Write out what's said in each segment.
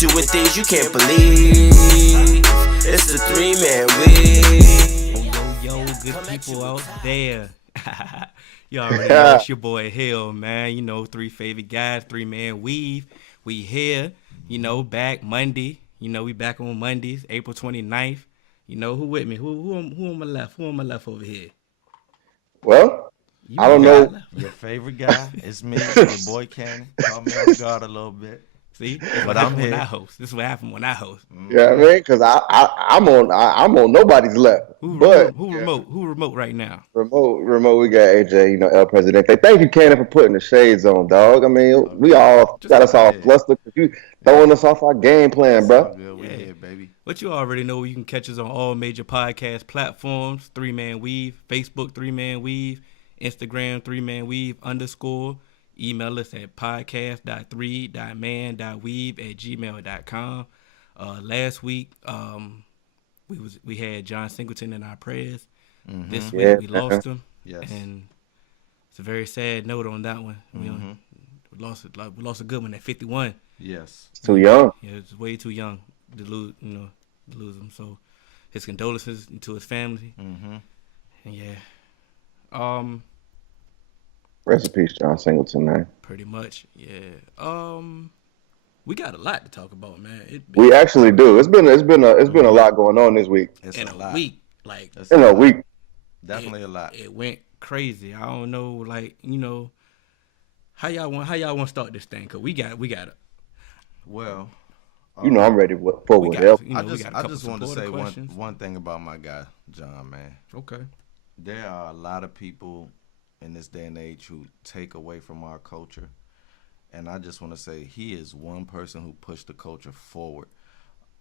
doing things you can't believe. It's the 3-Man week. Yo, good people out there. You already know it's your boy Hill, man. You know, 3 favorite guys, 3-Man weave. We here, back Monday. We back on Mondays, April 29th. Who with me? Who on my left? Who on my left over here? Well, I don't know. Your favorite guy. It's me, your boy Cannon. Call me off guard a little bit. See, but I'm here. When I host. This is what happened when I host. Yeah, I mean, because I'm on nobody's left. Who remote right now? Remote. We got AJ, El Presidente. Thank you, Cannon, for putting the shades on, dog. I mean, we all got us all flustered because you throwing us off our game plan, bro. We here, baby. But you already know you can catch us on all major podcast platforms. 3-Man Weave, Facebook 3-Man Weave, Instagram 3-Man Weave _. Email us at podcast.3.man.weave@gmail.com. Last week, we had John Singleton in our prayers. Mm-hmm. This week we lost him. Yes. And it's a very sad note on that one. Mm-hmm. We lost a good one at 51. Yes. Too young. Yeah, it's way too young to lose him. So his condolences to his family. Mm-hmm. And yeah. Rest in peace, John Singleton, man. Pretty much, yeah. We got a lot to talk about, man. We actually do. It's been a lot going on this week. In a week. Definitely a lot. It went crazy. I don't know, how y'all want to start this thing? Cause we got it. Well, I'm ready for what else. I just want to say one thing about my guy, John, man. Okay. There are a lot of people in this day and age who take away from our culture. And I just want to say he is one person who pushed the culture forward.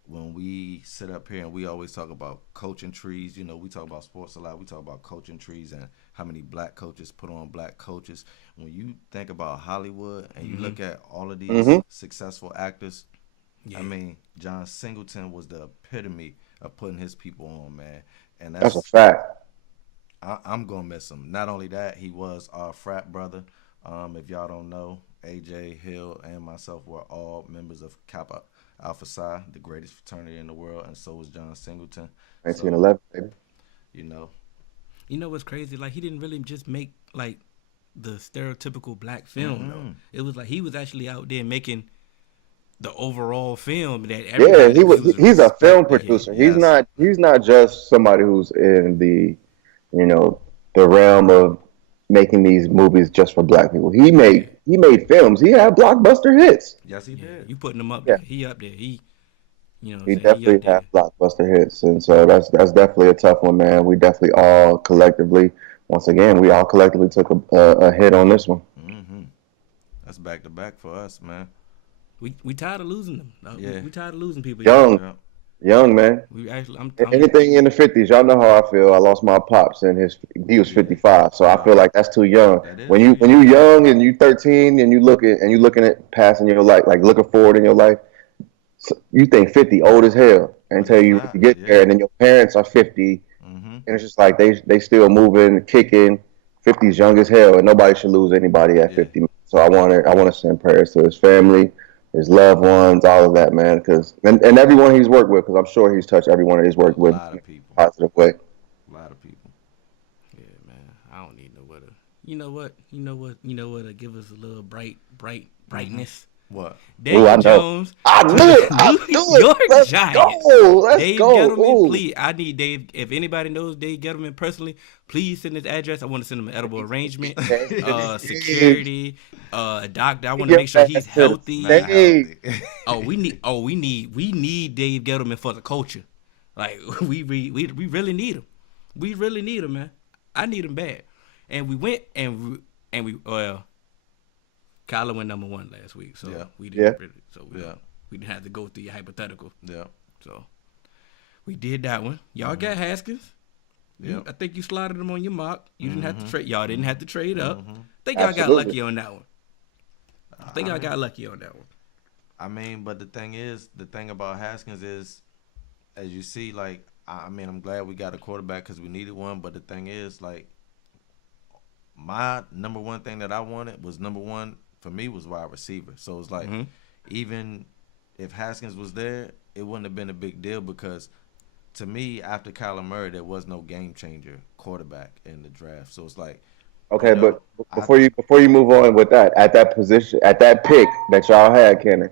When we sit up here and we always talk about coaching trees, we talk about sports a lot. We talk about coaching trees and how many black coaches put on black coaches. When you think about Hollywood and you look at all of these successful actors, I mean, John Singleton was the epitome of putting his people on, man. And that's a fact. I'm going to miss him. Not only that, he was our frat brother. If y'all don't know, AJ, Hill, and myself were all members of Kappa Alpha Psi, the greatest fraternity in the world, and so was John Singleton. 1911, baby. You know what's crazy? Like, he didn't really just make, the stereotypical black film, though. It was like he was actually out there making the overall film that he's a film producer. Yes. He's not just somebody who's in the the realm of making these movies just for black people. He made films. He had blockbuster hits. Yes, he did. You putting him up there. He up there. He definitely had blockbuster hits. And so that's definitely a tough one, man. We definitely all collectively took a hit on this one. Mm-hmm. That's back to back for us, man. We tired of losing them. We tired of losing people. Young, man. Anything in the 50s, y'all know how I feel. I lost my pops and he was 55, so I feel like that's too young. When you young and you 13 and you looking at passing your life, like looking forward in your life, so you think 50 old as hell until you get there, and then your parents are 50, and it's just like they still moving, kicking. 50's young as hell, and nobody should lose anybody at 50. So I want to send prayers to his family, his loved ones, all of that, man. And everyone he's worked with, because I'm sure he's touched everyone that he's worked with in a positive way. A lot of people. Yeah, man. I don't need no weather. You know what? To give us a little brightness. What? Dave Jones. I knew it. Let's go. Dave Gettleman, please. I need Dave. If anybody knows Dave Gettleman personally, please send his address. I want to send him an edible arrangement, security, a doctor. I want to make sure he's healthy. We need Dave Gettleman for the culture. Like we really need him. We really need him, man. I need him bad. And we went and we Kyler went number 1 last week, so we didn't. We didn't have to go through your hypothetical. Yeah. So we did that one. Y'all got Haskins. Yeah. I think you slotted him on your mock. You didn't have to trade. Y'all didn't have to trade up. I think y'all got lucky on that one. I mean, but the thing about Haskins is, as you see, like, I'm glad we got a quarterback because we needed one. But the thing is, like, my number one thing that I wanted was number one for me was wide receiver. So it's like, even if Haskins was there, it wouldn't have been a big deal because to me, after Kyler Murray, there was no game changer quarterback in the draft. So it's like, okay, but before you move on with that, at that position, at that pick that y'all had, Kenny,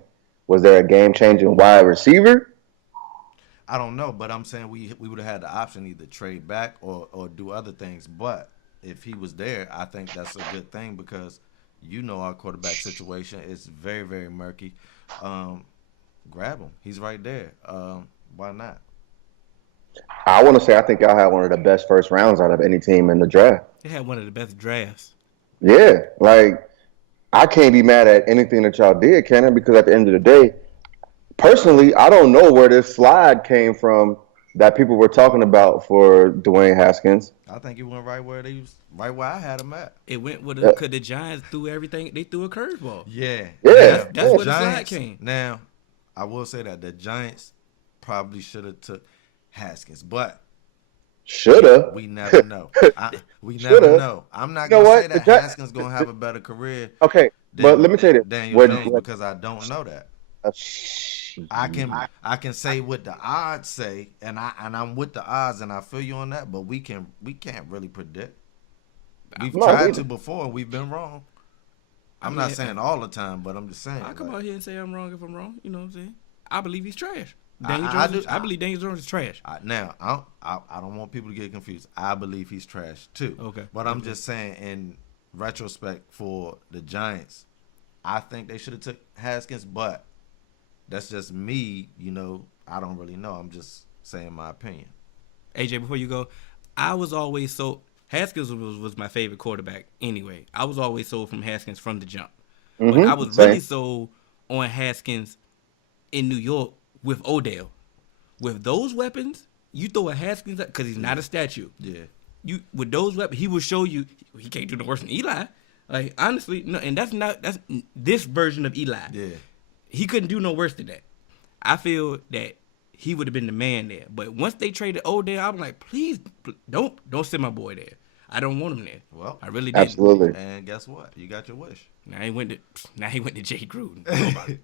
was there a game changing wide receiver? I don't know, but I'm saying we would have had the option either trade back or do other things. But if he was there, I think that's a good thing because our quarterback situation is very, very murky. Grab him. He's right there. Why not? I want to say I think y'all had one of the best first rounds out of any team in the draft. They had one of the best drafts. Yeah, like I can't be mad at anything that y'all did, Kenny, because at the end of the day, personally, I don't know where this slide came from that people were talking about for Dwayne Haskins. I think it went right where I had him at. It went with because the Giants threw everything. They threw a curveball. Yeah. That's where the slide came. Now, I will say that the Giants probably should have took Haskins, but shoulda. We never know. We never know. I'm not gonna say that Haskins gonna have a better career. Okay, but let me tell you this. Daniel Jones, because I don't know that. I can say what the odds say, and I'm with the odds, and I feel you on that. But we can't really predict. We've tried to before, and we've been wrong. I'm not saying all the time, but I'm just saying. I come out here and say I'm wrong if I'm wrong. You know what I'm saying? I believe he's trash. I believe Daniel Jones is trash. I don't want people to get confused. I believe he's trash too. Okay. But I'm just saying, in retrospect, for the Giants, I think they should have took Haskins, but that's just me. I don't really know. I'm just saying my opinion. AJ, before you go, I was always Haskins was my favorite quarterback anyway. I was always sold from Haskins from the jump. Mm-hmm. But I was really sold on Haskins in New York with Odell. With those weapons, you throw a Haskins up because he's not a statue. Yeah. With those weapons, he will show you he can't do no worse than Eli. Like honestly, no, and that's this version of Eli. Yeah. He couldn't do no worse than that. I feel that he would have been the man there. But once they traded Odell, I'm like, please don't send my boy there. I don't want him there. Well, I really didn't. Absolutely. And guess what? You got your wish. Now he went to Jay Gruden.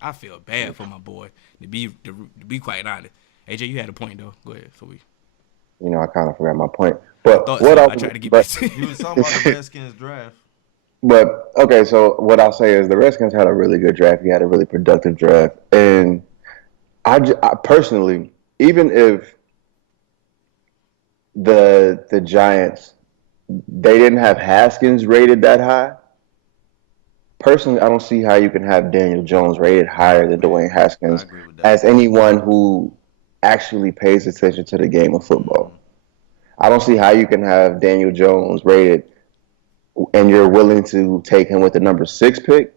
I feel bad for my boy. To be quite honest, AJ, you had a point though. Go ahead. So I kind of forgot my point. But I tried to get back to you was talking about the Redskins draft. But okay, so what I'll say is the Redskins had a really good draft. He had a really productive draft, and I personally, even if the Giants, they didn't have Haskins rated that high. Personally, I don't see how you can have Daniel Jones rated higher than Dwayne Haskins as anyone who actually pays attention to the game of football. I don't see how you can have Daniel Jones rated and you're willing to take him with the number 6 pick,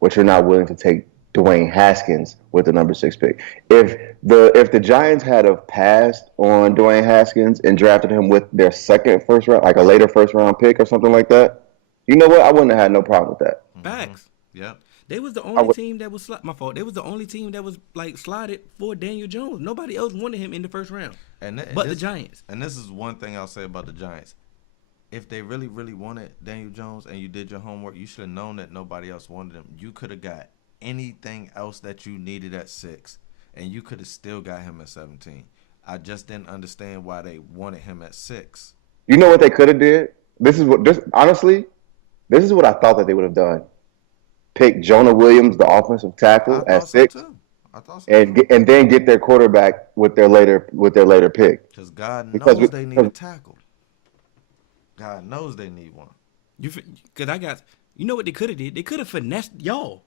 but you're not willing to take Dwayne Haskins with the number 6 pick. If the Giants had have passed on Dwayne Haskins and drafted him with their second first round, like a later first round pick or something like that, you know what? I wouldn't have had no problem with that. Facts. Yeah. They was the only team that was my fault. They was the only team that was like slotted for Daniel Jones. Nobody else wanted him in the first round, but the Giants. And this is one thing I'll say about the Giants. If they really, really wanted Daniel Jones and you did your homework, you should have known that nobody else wanted him. You could have got anything else that you needed at 6, and you could have still got him at 17. I just didn't understand why they wanted him at 6. You know what they could have did? Honestly, this is what I thought that they would have done. Pick Jonah Williams, the offensive tackle, at 6, and then get their quarterback with their later pick. Because God knows they need a tackle. God knows they need one. Because you know what they could have did? They could have finessed y'all.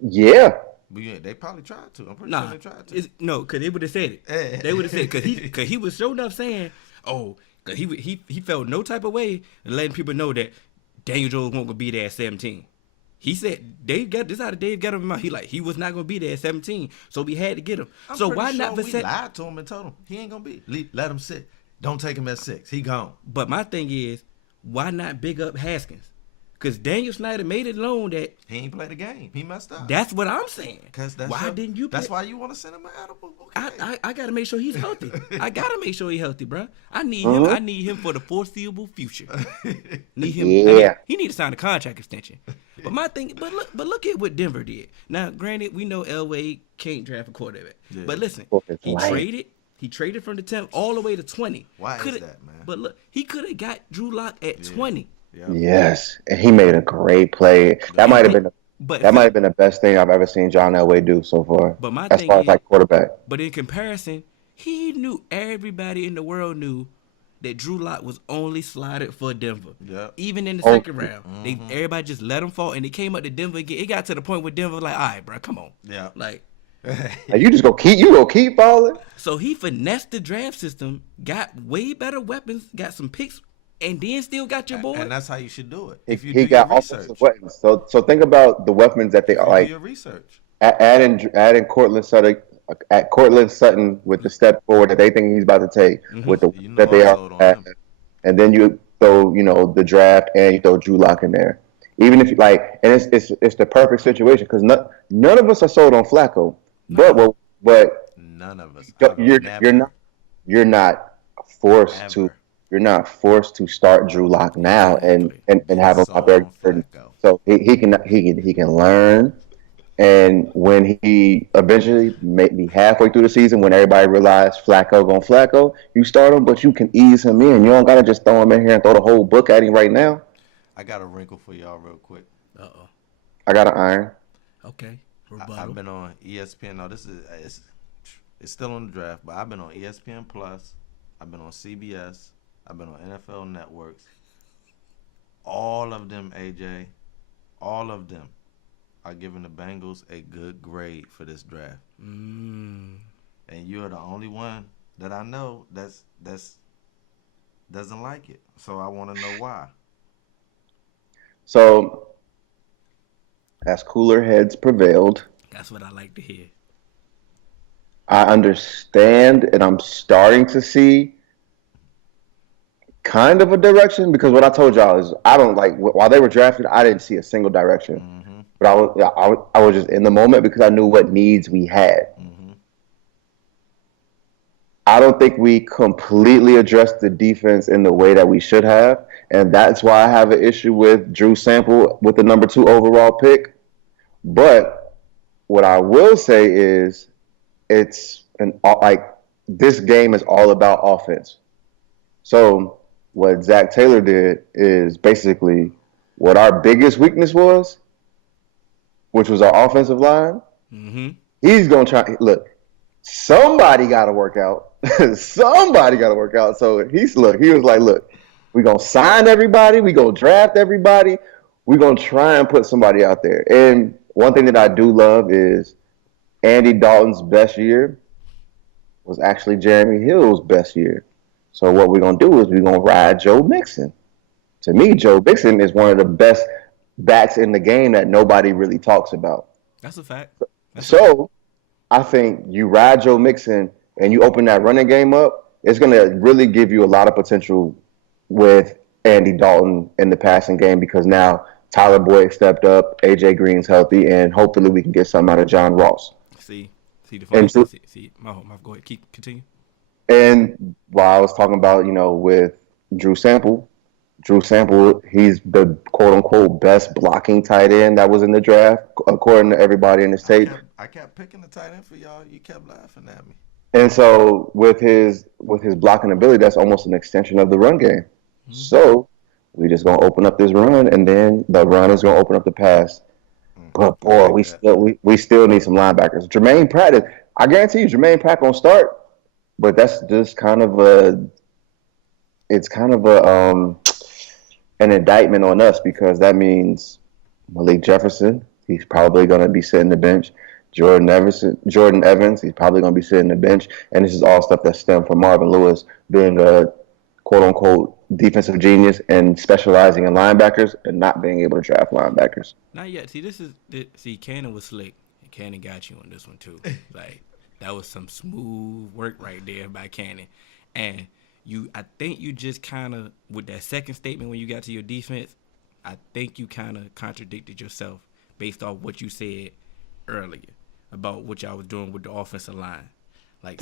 Yeah. But yeah, they probably tried to. I'm pretty sure they tried to. No, because they would have said it. They would have said because he was sure enough saying, because he felt no type of way and letting people know that Daniel Jones won't gonna be there at 17. He said this out of Dave Gettleman. He was not gonna be there at 17, so we had to get him. So why not? We lied to him and told him he ain't gonna be. Let him sit. Don't take him at 6. He gone. But my thing is, why not big up Haskins? Because Daniel Snyder made it known that he ain't played the game. He messed up. That's what I'm saying. Why didn't you? That's why you want to send him an edible. Okay. I gotta make sure he's healthy. I gotta make sure he's healthy, bro. I need him. I need him for the foreseeable future. Need him. Yeah. He need to sign a contract extension. But my thing, but look at what Denver did. Now, granted, we know Elway can't draft a quarterback, but listen, he traded from the 10th all the way to 20. Why is that, man? But look, he could have got Drew Lock at 20. Yep. Yes, and he made a great play. That might have been the best thing I've ever seen John Elway do so far. But my as thing far is, as like quarterback. But in comparison, he knew everybody in the world knew that Drew Lock was only slotted for Denver. Yep. Even in the second round, everybody just let him fall, and they came up to Denver again. It got to the point where Denver was like, all right, bro, come on. Yeah. Like, you just keep falling. So he finessed the draft system, got way better weapons, got some picks, and then still got your boy. And that's how you should do it. If you do got your research. Weapons. So think about the weapons that they like. Do your research. Adding Cortland Sutton. At Cortland Sutton with the step forward that they think he's about to take, with the that they are at, and then you throw the draft and you throw Drew Lock in there. Even if and it's the perfect situation because none of us are sold on Flacco, but none of us. You're not forced to start Drew Lock now and have him out there. So he can learn. And when he eventually, maybe halfway through the season, when everybody realized Flacco, you start him, but you can ease him in. You don't got to just throw him in here and throw the whole book at him right now. I got a wrinkle for y'all real quick. Uh-oh. I got an iron. Okay. I've been on ESPN. Now, it's still on the draft, but I've been on ESPN Plus. I've been on CBS. I've been on NFL Networks. All of them, AJ, all of them are giving the Bengals a good grade for this draft. And you're the only one that I know that's doesn't like it. So I want to know why. So as cooler heads prevailed. That's what I like to hear. I understand, and I'm starting to see kind of a direction because what I told y'all is I don't like while they were drafted, I didn't see a single direction. But I was just in the moment because I knew what needs we had. I don't think we completely addressed the defense in the way that we should have, and that's why I have an issue with Drew Sample with the number 2 overall pick. But what I will say is this game is all about offense. So what Zach Taylor did is basically what our biggest weakness was, which was our offensive line. He's going to try. Look, somebody got to work out. Somebody got to work out. So he was like, look, we're going to sign everybody. We're going to draft everybody. We're going to try and put somebody out there. And one thing that I do love is Andy Dalton's best year was actually Jeremy Hill's best year. So what we're going to do is we're going to ride Joe Mixon. To me, Joe Mixon is one of the best backs in the game that nobody really talks about. That's a fact. I think you ride Joe Mixon and you open that running game up, it's going to really give you a lot of potential with Andy Dalton in the passing game because now Tyler Boyd stepped up, AJ Green's healthy, and hopefully we can get something out of John Ross. See the phone. Go ahead. Continue. And while I was talking about, with Drew Sample, he's the quote-unquote best blocking tight end that was in the draft, according to everybody in the state. I kept picking the tight end for y'all. You kept laughing at me. And so with his blocking ability, that's almost an extension of the run game. So we just going to open up this run, and then the run is going to open up the pass. But, boy, we still need some linebackers. Jermaine Pratt, I guarantee you Jermaine Pratt going to start, but that's just kind of an indictment on us because that means Malik Jefferson, he's probably going to be sitting the bench. Jordan Evans, he's probably going to be sitting the bench. And this is all stuff that stemmed from Marvin Lewis being a quote-unquote defensive genius and specializing in linebackers and not being able to draft linebackers. Not yet. See, Cannon was slick. And Cannon got you on this one, too. Like, that was some smooth work right there by Cannon. And I think you just kind of, with that second statement when you got to your defense, I think you kind of contradicted yourself based off what you said earlier about what y'all was doing with the offensive line. Like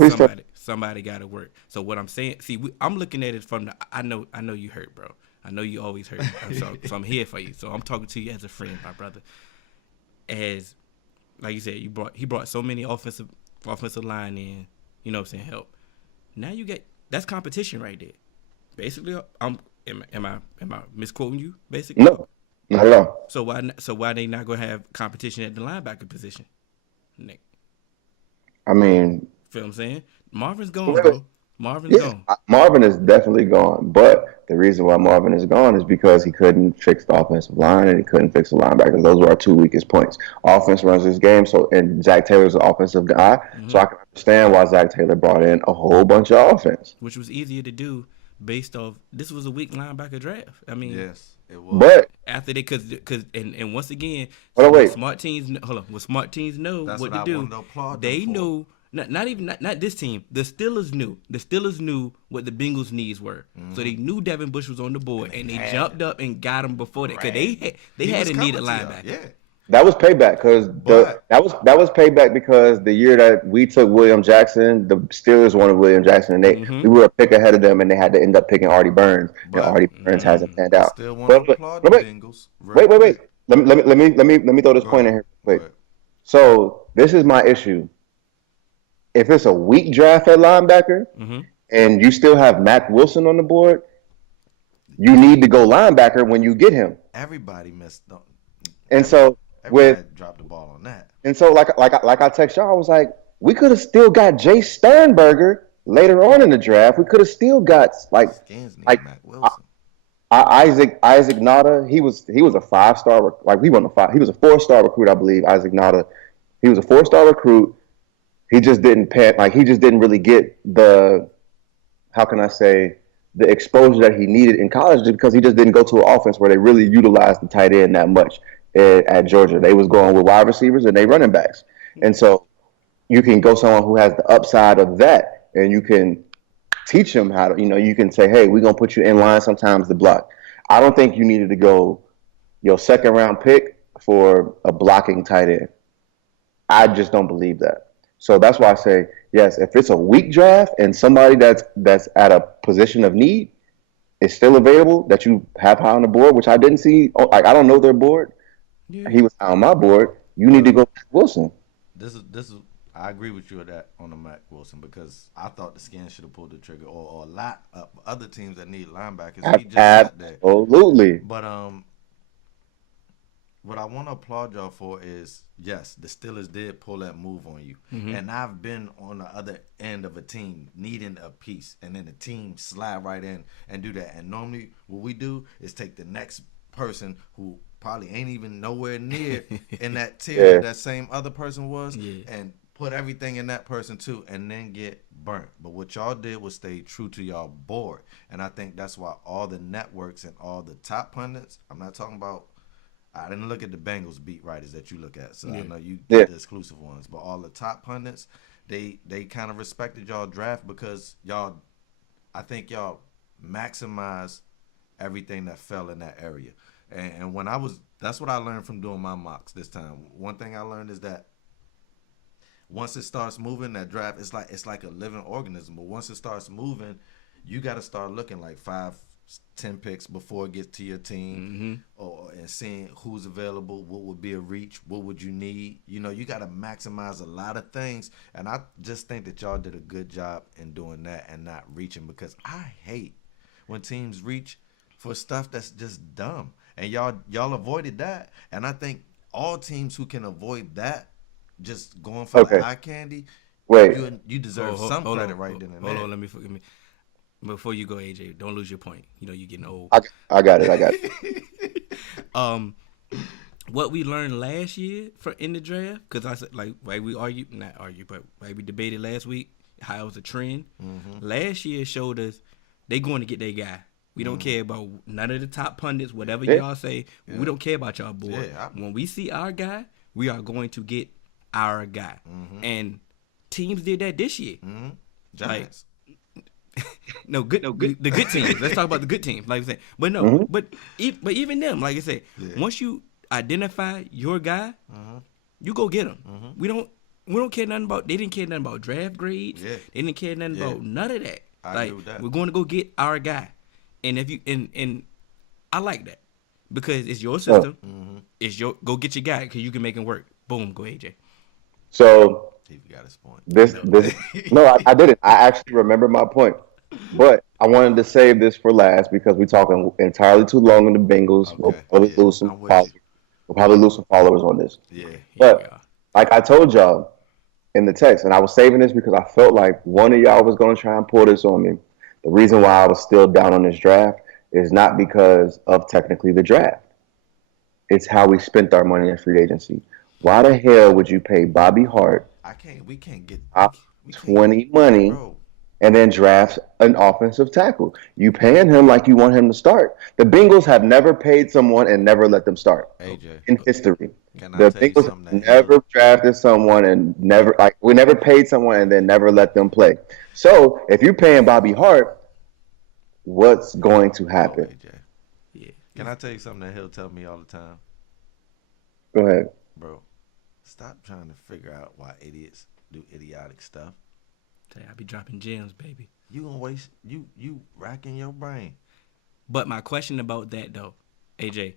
somebody got to work. So what I'm saying, I'm looking at it from I know you hurt, bro. I know you always hurt. So I'm here for you. So I'm talking to you as a friend, my brother. As like you said, he brought so many offensive line in. You know what I'm saying? Help. Now you get that's competition right there. Basically, am I misquoting you? Basically, no, not at all. So why they not gonna have competition at the linebacker position, Nick? I mean, feel what I'm saying? Marvin's gone, bro. Marvin's gone. Marvin is definitely gone. But the reason why Marvin is gone is because he couldn't fix the offensive line and he couldn't fix the linebackers. Those were our two weakest points. Offense runs this game, and Zach Taylor's an offensive guy, so I can understand why Zach Taylor brought in a whole bunch of offense. Which was easier to do based off this was a weak linebacker draft. I mean, yes, it was. But after they because once again, smart teams know That's what to I do. They know. Not this team. The Steelers knew. The Steelers knew what the Bengals' needs were. Mm-hmm. So they knew Devin Bush was on the board, and they jumped up and got him before that because they had a needed linebacker. Yeah. That was payback because that was payback because the year that we took William Jackson, the Steelers wanted William Jackson, and we were a pick ahead of them, and they had to end up picking Artie Burns, and Artie Burns hasn't panned out. Still want to applaud the Bengals. Wait. Let me throw this point in here quick. So this is my issue. If it's a weak draft at linebacker and you still have Mack Wilson on the board, you need to go linebacker when you get him. Everybody missed up. And so dropped the ball on that. And so like I text y'all, I was like, we could have still got Jay Sternberger later on in the draft. We could have still got Mack Wilson. Isaac Nada. He was a 5-star. He was a 4-star recruit, I believe. Isaac Nada. He was a 4-star recruit. He just didn't he just didn't really get the exposure that he needed in college just because he just didn't go to an offense where they really utilized the tight end that much at Georgia. They was going with wide receivers and they running backs. And so you can go someone who has the upside of that and you can teach them how to, you can say, hey, we're going to put you in line sometimes to block. I don't think you needed to go your second round pick for a blocking tight end. I just don't believe that. So that's why I say, yes, if it's a weak draft and somebody that's at a position of need is still available that you have high on the board, which I didn't see. I don't know their board. Yeah. He was high on my board. You need to go Wilson. This is. I agree with you on the Mack Wilson because I thought the Skins should have pulled the trigger or a lot of other teams that need linebackers. He just got there. Absolutely. But what I want to applaud y'all for is, yes, the Steelers did pull that move on you. Mm-hmm. And I've been on the other end of a team needing a piece, and then the team slide right in and do that. And normally what we do is take the next person who probably ain't even nowhere near in that tier that same other person was and put everything in that person too and then get burnt. But what y'all did was stay true to y'all board. And I think that's why all the networks and all the top pundits, I'm not talking about, I didn't look at the Bengals beat writers that you look at, so I know you get the exclusive ones. But all the top pundits, they kind of respected y'all draft because I think y'all maximized everything that fell in that area. And that's what I learned from doing my mocks this time. One thing I learned is that once it starts moving, that draft, it's like a living organism. But once it starts moving, you got to start looking like 5-10 picks before it gets to your team, and seeing who's available, what would be a reach, what would you need. You got to maximize a lot of things, and I just think that y'all did a good job in doing that and not reaching, because I hate when teams reach for stuff that's just dumb, and y'all avoided that, and I think all teams who can avoid that, just going for the eye candy, you deserve some credit right then and there. Hold on, let me forgive me. Before you go, AJ, don't lose your point. You're getting old. I got it. What we learned last year in the draft, because I said, we debated last week how it was a trend. Mm-hmm. Last year showed us they going to get their guy. We don't care about none of the top pundits, whatever y'all say. Yeah. We don't care about y'all board. Yeah, when we see our guy, we are going to get our guy. Mm-hmm. And teams did that this year. Mm-hmm. Giants. The good teams. Let's talk about the good teams, like I said. But but even them, like I said, once you identify your guy, you go get him. Mm-hmm. We don't care nothing about. They didn't care nothing about draft grades. Yeah. They didn't care nothing about none of that. I agree with that. We're going to go get our guy, and if you and I like that because it's your system. It's your go get your guy because you can make him work. Boom, go AJ. So He got his point. I didn't. I actually remember my point, but I wanted to save this for last because we're talking entirely too long on the Bengals. Okay. We'll probably lose some followers on this. Yeah. But like I told y'all in the text, and I was saving this because I felt like one of y'all was going to try and pull this on me. The reason why I was still down on this draft is not because of technically the draft. It's how we spent our money in free agency. Why the hell would you pay Bobby Hart? We can't get 20 money bro. And then draft an offensive tackle. You paying him like you want him to start. The Bengals have never paid someone and never let them start in history. The Bengals never drafted someone and we never paid someone and then never let them play. So if you're paying Bobby Hart, what's going to happen? Can I tell you something that he'll tell me all the time? Go ahead. Bro, stop trying to figure out why idiots do idiotic stuff. I be dropping gems, baby. You gonna waste you racking your brain. But my question about that though, AJ,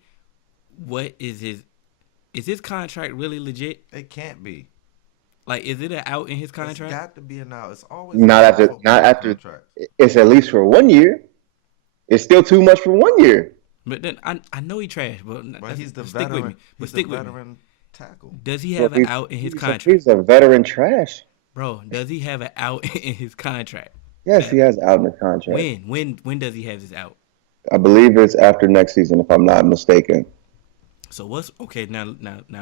what is his contract really legit? It can't be. Like, is it an out in his contract? It's got to be an out. It's always not after. It's at least for 1 year. It's still too much for 1 year. But then I know he trash, but he's the stick veteran. with me. But he's stick the with veteran me. Tackle. Does he have an out in his contract? He's a veteran trash. Bro, does he have an out in his contract? Yes, he has out in the contract. When does he have his out? I believe it's after next season, if I'm not mistaken. So what's okay now?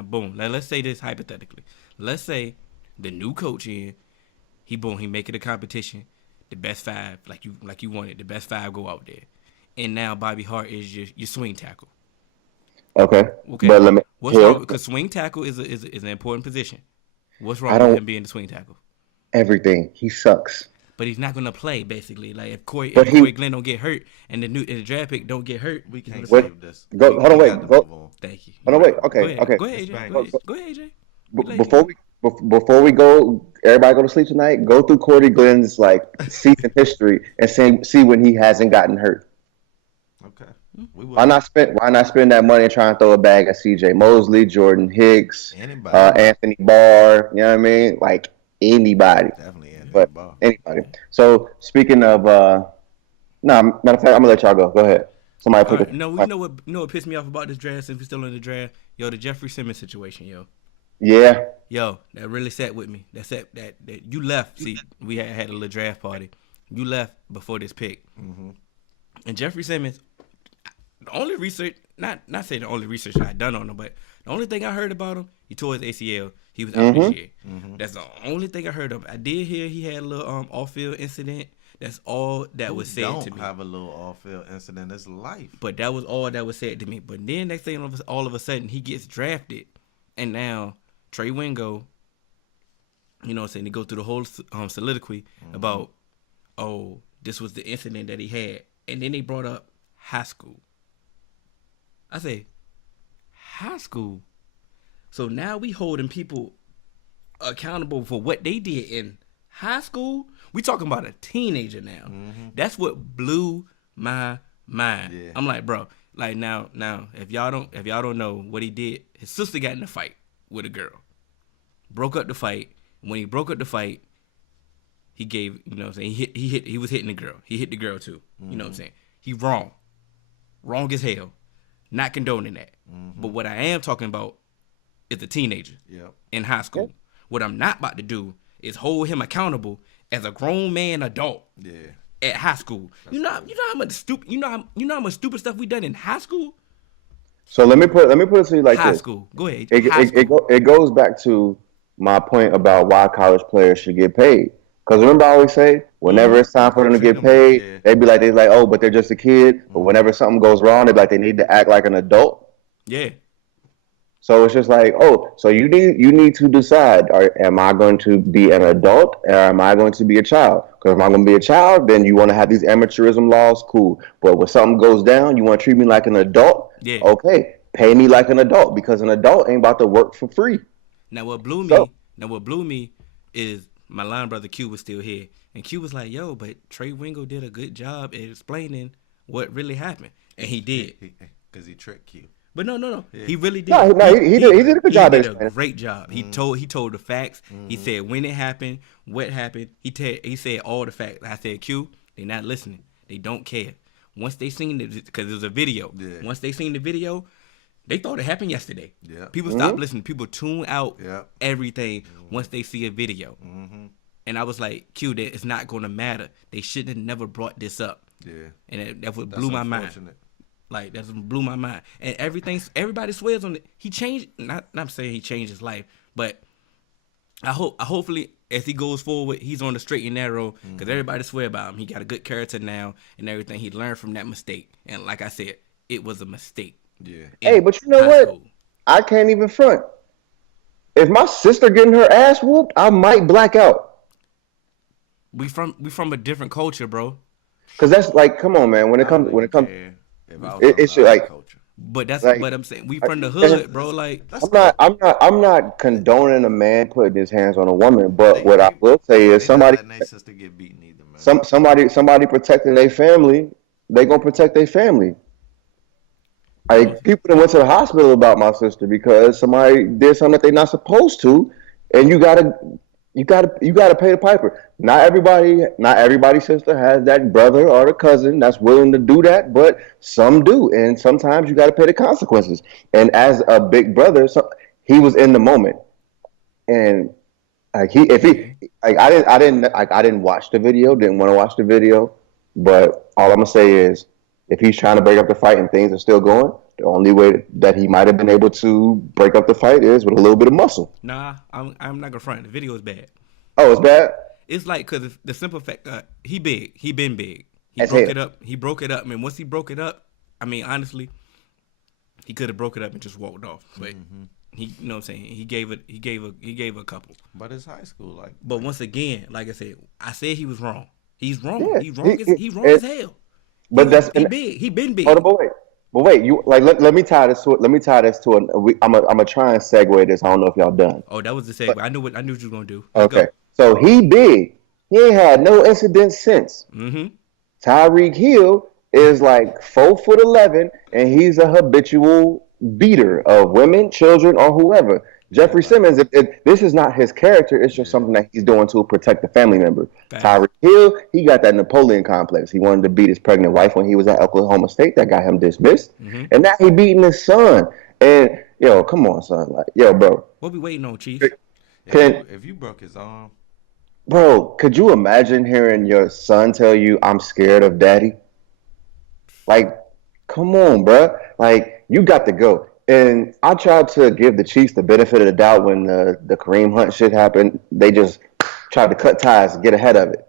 Boom. Let's say this hypothetically. Let's say the new coach he make it a competition. The best five, like you wanted, the best five go out there, and now Bobby Hart is your swing tackle. Okay. But what's wrong? Because swing tackle is an important position. What's wrong with him being the swing tackle? Everything. He sucks. But he's not gonna play basically. Like if Corey Glenn don't get hurt and the draft pick don't get hurt, we can't save this. Hold on, wait. Thank you. Hold on, wait. Okay. Go ahead, AJ. Go ahead, AJ. Before we go, everybody go to sleep tonight. Go through Corey Glenn's season history and see when he hasn't gotten hurt. Okay. Why not spend that money and try and throw a bag at C.J. Mosley, Jordan Hicks, Anthony Barr? You know what I mean? Like anybody. Definitely Anthony Barr. Anybody. So speaking of, matter of fact, I'm gonna let y'all go. Go ahead. Somebody pick it. No, we know what pissed me off about this draft since we're still in the draft. Yo, the Jeffrey Simmons situation, yo. Yeah. Yo, that really sat with me. That you left. See, we had a little draft party. You left before this pick. Mm-hmm. And Jeffrey Simmons. The only research, not say the only research I done on him, but the only thing I heard about him, he tore his ACL. He was out this year. Mm-hmm. That's the only thing I heard of. I did hear he had a little off-field incident. That's all that was said to me. Don't have a little off-field incident. It's life. But that was all that was said to me. But then next thing, all of a sudden, he gets drafted, and now Trey Wingo, you know what I'm saying, they go through the whole soliloquy about, oh, this was the incident that he had, and then they brought up high school. I say, high school. So now we holding people accountable for what they did in high school. We talking about a teenager now. Mm-hmm. That's what blew my mind. Yeah. I'm like, bro, like now, if y'all don't know what he did, his sister got in a fight with a girl. Broke up the fight. When he broke up the fight, he gave, you know what I'm saying, he was hitting the girl. He hit the girl too. Mm-hmm. You know what I'm saying? He wrong. Wrong as hell. Not condoning that. Mm-hmm. But what I am talking about is a teenager in high school. Yep. What I'm not about to do is hold him accountable as a grown man adult at high school. You know how much stupid stuff we done in high school? So let me put it to you like this. High school. Go ahead. It goes back to my point about why college players should get paid. Because remember I always say, whenever it's time for them to get paid, they be like, oh, but they're just a kid. But whenever something goes wrong, they be like, they need to act like an adult. Yeah. So it's just like, oh, so you need to decide, am I going to be an adult or am I going to be a child? Because if I'm going to be a child, then you want to have these amateurism laws, cool. But when something goes down, you want to treat me like an adult? Yeah. Okay, pay me like an adult because an adult ain't about to work for free. Now what blew me is my line brother Q was still here. And Q was like, yo, but Trey Wingo did a good job at explaining what really happened. And he did. Because he tricked you. But no. Yeah. He really did. No, he did a good job. He did a great job. He told the facts. He said when it happened, what happened. He said all the facts. I said, Q, they not listening. They don't care. Once they seen it, because it was a video. Yeah. Once they seen the video, they thought it happened yesterday. Yeah. People stopped listening. People tune out everything once they see a video. Mm-hmm. And I was like, Q, that it's not going to matter. They shouldn't have never brought this up. Yeah. And that's what blew my mind. Like, that's what blew my mind. And everybody swears on it. He changed, not I'm saying he changed his life, but hopefully as he goes forward, he's on the straight and narrow, because everybody swear about him. He got a good character now and everything. He learned from that mistake. And like I said, it was a mistake. Yeah. Hey, but you know what? I can't even front. If my sister getting her ass whooped, I might black out. We from a different culture, bro. Cause that's like, come on, man. When it comes, it's like. Culture. But that's like, but I'm saying we from the hood, bro. Like I'm not condoning a man putting his hands on a woman, but what I will say is somebody sister get beaten either, man. Somebody protecting their family, they gonna protect their family. Like people that went to the hospital about my sister because somebody did something that they're not supposed to, and you gotta pay the piper. Not everybody's sister has that brother or the cousin that's willing to do that, but some do, and sometimes you gotta pay the consequences. And as a big brother, he was in the moment, and I didn't watch the video, didn't want to watch the video, but all I'm gonna say is, if he's trying to break up the fight and things are still going, the only way that he might have been able to break up the fight is with a little bit of muscle. Nah, I'm not gonna front. The video is bad. Oh, it's bad? It's like, because the simple fact, he big. He been big. He broke it up. I mean, once he broke it up, I mean, honestly, he could have broke it up and just walked off. But he, you know what I'm saying? He gave a couple. But it's high school, like. But once again, like I said he was wrong. He's wrong. Yeah, he's wrong as hell. But he big. He been big. Oh, but wait, you like let me tie this to. I'm gonna try and segue this. I don't know if y'all done. Oh, that was the segue. I knew what you were gonna do. Okay, so he big. He ain't had no incidents since. Tyreek Hill is like 4'11", and he's a habitual beater of women, children, or whoever. Jeffrey Simmons, this is not his character. It's just something that he's doing to protect the family member. Tyreek Hill, he got that Napoleon complex. He wanted to beat his pregnant wife when he was at Oklahoma State. That got him dismissed. And now he beating his son. And, come on, son. Like, bro. What we waiting on, Chief? If you broke his arm. Bro, could you imagine hearing your son tell you, I'm scared of daddy? Like, come on, bro. Like, you got to go. And I tried to give the Chiefs the benefit of the doubt when the Kareem Hunt shit happened. They just tried to cut ties and get ahead of it.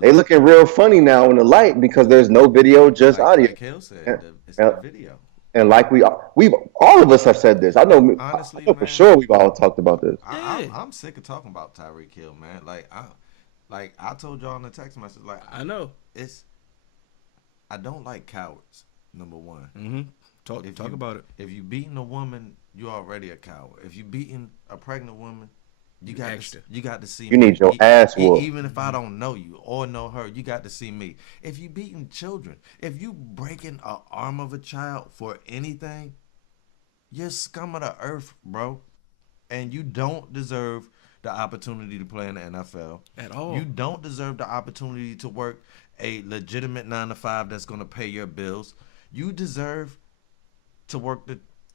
They looking real funny now in the light because there's no video, just audio. Like Hill said, it's the video. And like we've all of us have said this. Honestly, I know for sure we've all talked about this. I'm sick of talking about Tyreek Hill, man. Like I told y'all in the text message. Like I know I don't like cowards. Number one. Talk about it. If you beating a woman, you're already a coward. If you beating a pregnant woman, you got to see me. You need your ass whooped. Even if I don't know you or know her, you got to see me. If you beating children, if you breaking an arm of a child for anything, you're scum of the earth, bro. And you don't deserve the opportunity to play in the NFL. At all. You don't deserve the opportunity to work a legitimate 9-to-5 that's going to pay your bills. You deserve to work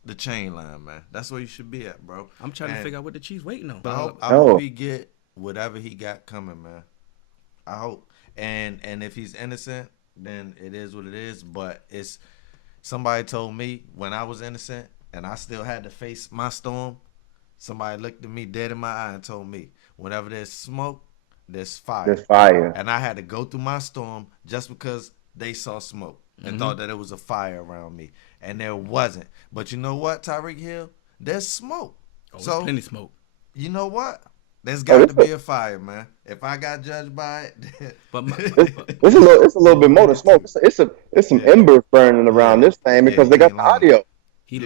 the chain line, man. That's where you should be at, bro. I'm trying to figure out what the Chiefs waiting on. I hope he get whatever he got coming, man. I hope. And if he's innocent, then it is what it is. But it's somebody told me when I was innocent and I still had to face my storm, somebody looked at me dead in my eye and told me, whenever there's smoke, there's fire. There's fire. And I had to go through my storm just because they saw smoke and thought that it was a fire around me. And there wasn't. But you know what, Tyreek Hill? There's smoke. So plenty smoke. You know what? There's got to be a fire, man. If I got judged by it, it's a little bit more than smoke. It's some embers burning around this thing because they got the audio. He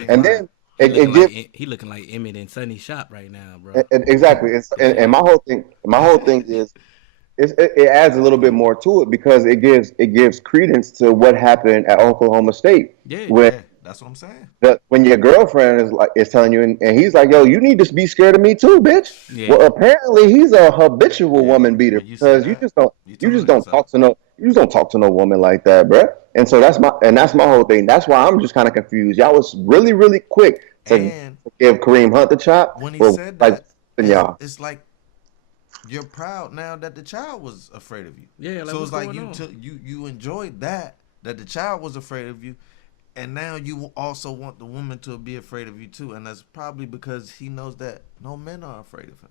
looking like Emmett in Sonny's shop right now, bro. Exactly. And my whole thing is it adds a little bit more to it because it gives credence to what happened at Oklahoma State. Yeah, that's what I'm saying. When your girlfriend is telling you, and he's like, "Yo, you need to be scared of me too, bitch." Yeah. Well, apparently he's a habitual woman beater because you just don't talk to no woman like that, bro. And so that's my whole thing. That's why I'm just kind of confused. Y'all was really, really quick to give Kareem Hunt the chop. When he said that, it's like you're proud now that the child was afraid of you. Yeah, so it's like you enjoyed that the child was afraid of you. And now you also want the woman to be afraid of you too, and that's probably because he knows that no men are afraid of him.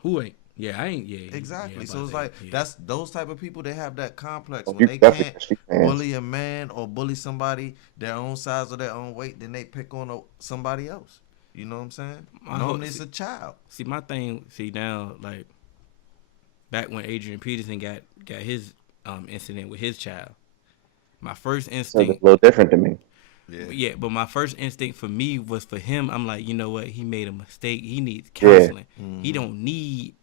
Who ain't? Yeah, I ain't. Yeah, exactly. So it's like that's those type of people. They have that complex when they can't bully a man or bully somebody their own size or their own weight, then they pick on somebody else. You know what I'm saying? Normally it's a child. See, my thing. See now, like back when Adrian Peterson got his incident with his child, my first instinct was a little different to me. Yeah, but my first instinct for me was for him. I'm like, you know what? He made a mistake. He needs counseling. Yeah. Mm-hmm. He don't need,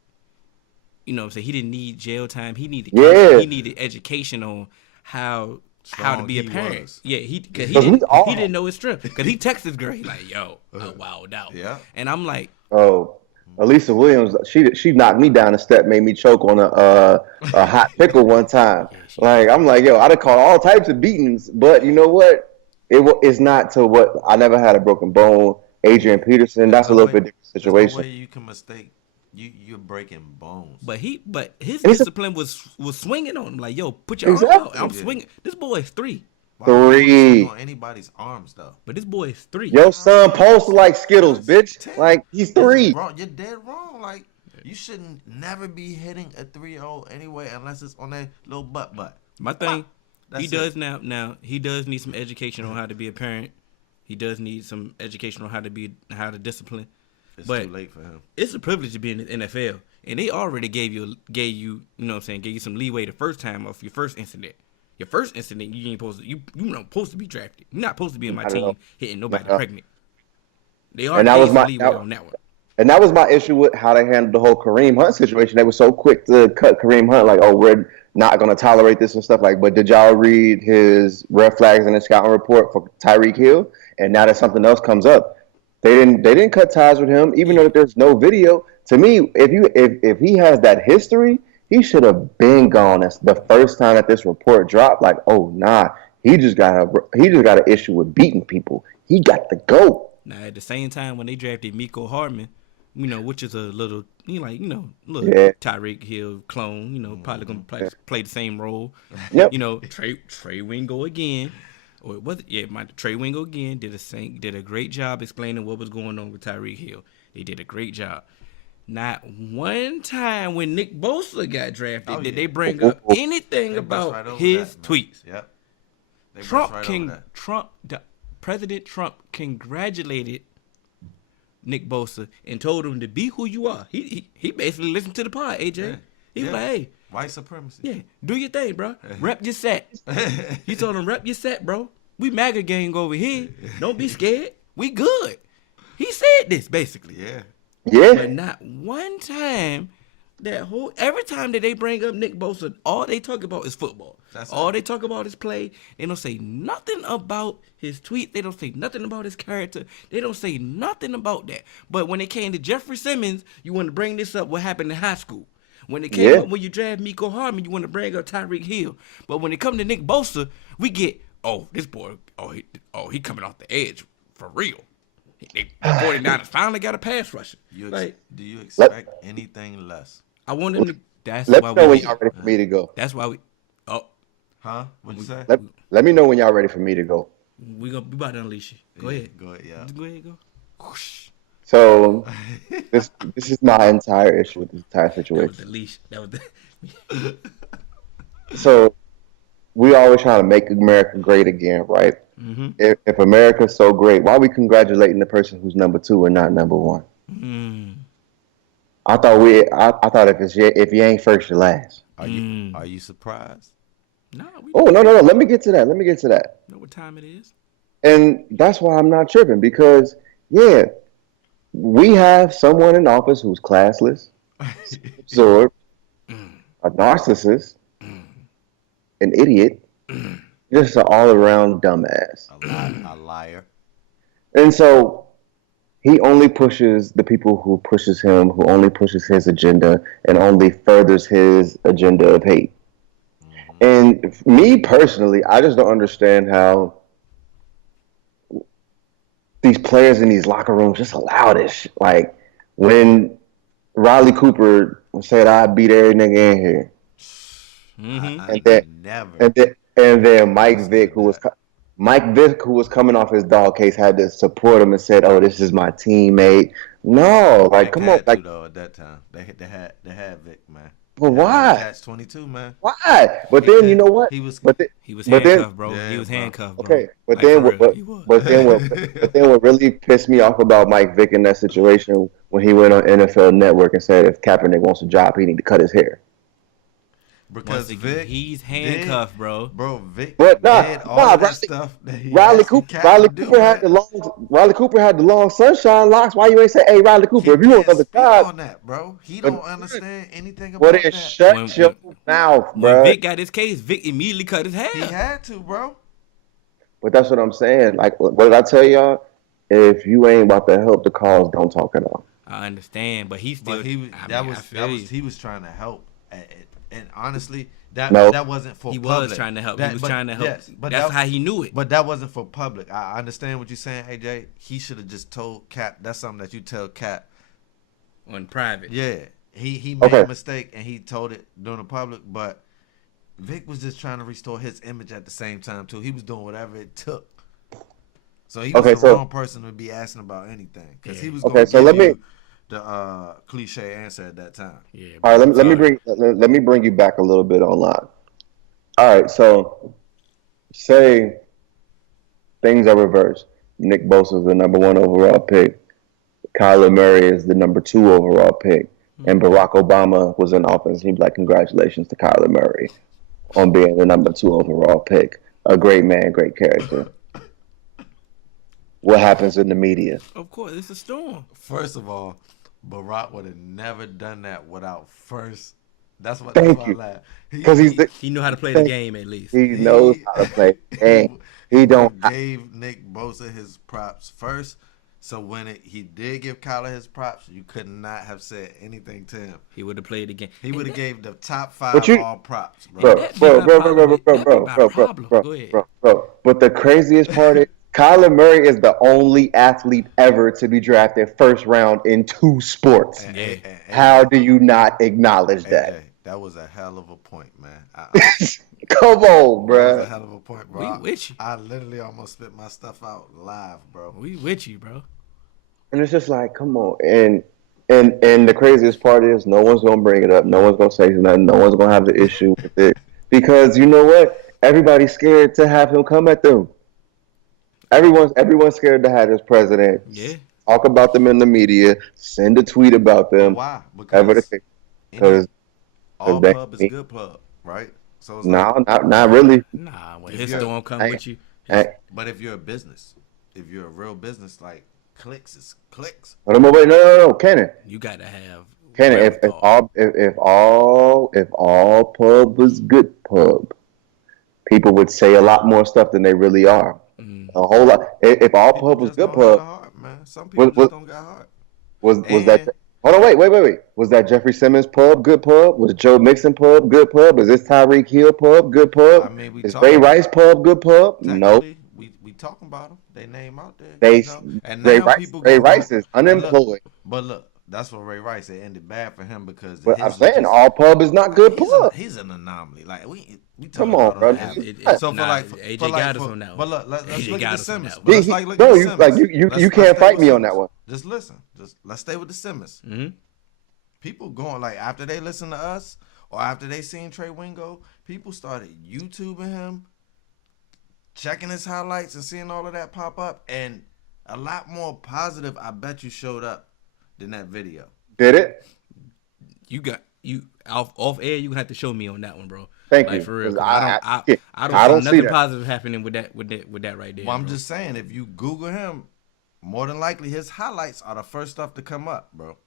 you know what I'm saying? He didn't need jail time. He needed he needed education on how to be a parent. Was. Yeah, he didn't know his strength. Because he texted his girl. He like, yo, I wowed out. Yeah. And I'm like, Elisa Williams, she knocked me down a step, made me choke on a hot pickle one time. I'm like, yo, I'd have caught all types of beatings, but you know what? It's not to what I never had a broken bone. Adrian Peterson, that's a little bit different situation. No way you can mistake you're breaking bones. But his discipline was swinging on him like, yo, put your arm out. I'm swinging. This boy is 3. Why on anybody's arms though? But this boy is 3. Your son posted like Skittles, bitch. Like he's 3. You're dead wrong. Like you shouldn't never be hitting a 3-year-old anyway, unless it's on that little butt. My thing. He does now. He does need some education on how to be a parent. He does need some education on how to discipline. It's too late for him. It's a privilege to be in the NFL, and they already gave you, you know what I'm saying, gave you some leeway the first time off your first incident. Your first incident, you ain't supposed to. You're not supposed to be drafted. You're not supposed to be in my team hitting nobody pregnant. They already gave you leeway on that one. And that was my issue with how they handled the whole Kareem Hunt situation. They were so quick to cut Kareem Hunt, like, oh, we're not going to tolerate this and stuff. Like, but did y'all read his red flags in the scouting report for Tyreek Hill? And now that something else comes up, they didn't cut ties with him, even though there's no video. To me, if he has that history, he should have been gone. That's the first time that this report dropped. Like, oh nah, he just got an issue with beating people. He got to go. Now at the same time, when they drafted Mecole Hardman, you know, which is a little, Tyreek Hill clone, probably gonna play the same role. Yep. You know, Trey Wingo again. Or was it? Yeah, Trey Wingo again did a great job explaining what was going on with Tyreek Hill. They did a great job. Not one time when Nick Bosa got drafted did they bring up anything about his tweets. Yep. President Trump congratulated Nick Bosa and told him to be who you are. He basically listened to the pod, AJ. Yeah. He was like, hey. White supremacy. Yeah, do your thing, bro. Rep your set. He told him, rep your set, bro. We MAGA gang over here. Don't be scared. We good. He said this, basically. Yeah. Yeah. But not one time, every time that they bring up Nick Bosa, all they talk about is football. They talk about is play. They don't say nothing about his tweet. They don't say nothing about his character. They don't say nothing about that. But when it came to Jeffrey Simmons, you want to bring this up, what happened in high school. When it came up, when you draft Mecole Hardman, you want to bring up Tyreek Hill. But when it comes to Nick Bosa, we get, this boy, he coming off the edge for real. The 49ers finally got a pass rusher. Do you expect anything less? I want them to. That's let why me know when y'all ready for me to go. That's why we. Huh? What'd you say? Let me know when y'all ready for me to go. We about to unleash you. Go ahead. Go ahead. Yeah. Go ahead. Go. Whoosh. So this is my entire issue with this entire situation. That was the leash. That was the. So we always trying to make America great again, right? Mm-hmm. If America's so great, why are we congratulating the person who's number 2 and not number 1? Mm. I thought if you ain't first, you're last. Are you surprised? No. No. Let me get to that. Know what time it is? And that's why I'm not tripping because we have someone in office who's classless, absorbed, a narcissist, an idiot, just an all-around dumbass, a liar. And so he only pushes the people who pushes him, who only pushes his agenda, and only furthers his agenda of hate. And me personally, I just don't understand how these players in these locker rooms just allow this shit. Like when Riley Cooper said, "I beat every nigga in here," and then Mike Vick, who was coming off his dog case, had to support him and said, "Oh, this is my teammate." No, like come on, like though at that time they had Vick, man. But why? Catch 22, man. Why? But then you know what? He was handcuffed, bro. Yeah, he was handcuffed, bro. Okay, but then what really pissed me off about Mike Vick in that situation when he went on NFL Network and said if Kaepernick wants a job, he need to cut his hair. Because Vick, he's handcuffed, bro. Bro, Vick but did all that stuff that Riley Cooper had the long sunshine locks. Why you ain't say, "Hey, Riley Cooper, if you want another job on that, bro." He don't understand anything about that. that. Shut your mouth, bro. When Vick got his case, Vick immediately cut his hair. He had to, bro. But that's what I'm saying. Like, what did I tell y'all? If you ain't about to help the cause, don't talk at all. I understand, but he still. He was trying to help. And honestly, that wasn't for public. He was trying to help. He was trying to help. Yes, but that's how he knew it. But that wasn't for public. I understand what you're saying, AJ. He should have just told Cap. That's something that you tell Cap on private. Yeah, he made a mistake and he told it during the public. But Vic was just trying to restore his image at the same time too. He was doing whatever it took. So he was the wrong person to be asking about anything because he was going to give you the cliche answer at that time. Yeah. All right, let me bring you back a little bit online. All right, so say things are reversed. Nick Bosa is the number 1 overall pick. Kyler Murray is the number 2 overall pick. And Barack Obama was in office. He'd be like, congratulations to Kyler Murray on being the number 2 overall pick. A great man, great character. What happens in the media? Of course, it's a storm. First of all, Barack would have never done that without first. That's why I laugh. Because he knew how to play the game at least. He knows how to play the game. He gave Nick Bosa his props first. So when he did give Kyler his props, you could not have said anything to him. He would have played the game. He would have gave the top 5 all props, bro. But the craziest part is Kyler Murray is the only athlete ever to be drafted first round in 2 sports. How do you not acknowledge that? That was a hell of a point, man. Come on, bro. That was a hell of a point, bro. We with you. I literally almost spit my stuff out live, bro. We with you, bro. And it's just like, come on. And the craziest part is no one's going to bring it up. No one's going to say nothing. No one's going to have the issue with it. Because you know what? Everybody's scared to have him come at them. Everyone's scared to have this president. Yeah. Talk about them in the media. Send a tweet about them. Why? Because all pub is good pub, right? So it's not really. Nah, when his storm come with you. But if you're a business, if you're a real business, like clicks is clicks. No, Cannon. You gotta have Cannon. If all pub was good pub, people would say a lot more stuff than they really are. A whole lot. If all pub was good pub, heart, man. Some people just don't got heart. Was that? Hold on, wait. Was that Jeffrey Simmons pub good pub? Was Joe Mixon pub good pub? Is this Tyreek Hill pub good pub? I mean, is Ray Rice pub good pub? No. We talking about them. They name out there. Ray Rice is unemployed. But look, that's what Ray Rice said. Ended bad for him because. But I'm saying all pub is not good pub. He's an anomaly. Like we come on, bro. So AJ got us on that one. But look, let's look at the Simmons. You can't fight me on that one. Just listen. Let's stay with the Simmons. Mm-hmm. People going like after they listen to us or after they seen Trey Wingo, people started YouTubing him, checking his highlights and seeing all of that pop up, and a lot more positive. I bet you showed up than that video. Did it? You off air. You gonna have to show me on that one, bro. Thank you. For real. I don't see nothing positive happening with that right there. Well, I'm just saying, if you Google him, more than likely his highlights are the first stuff to come up, bro.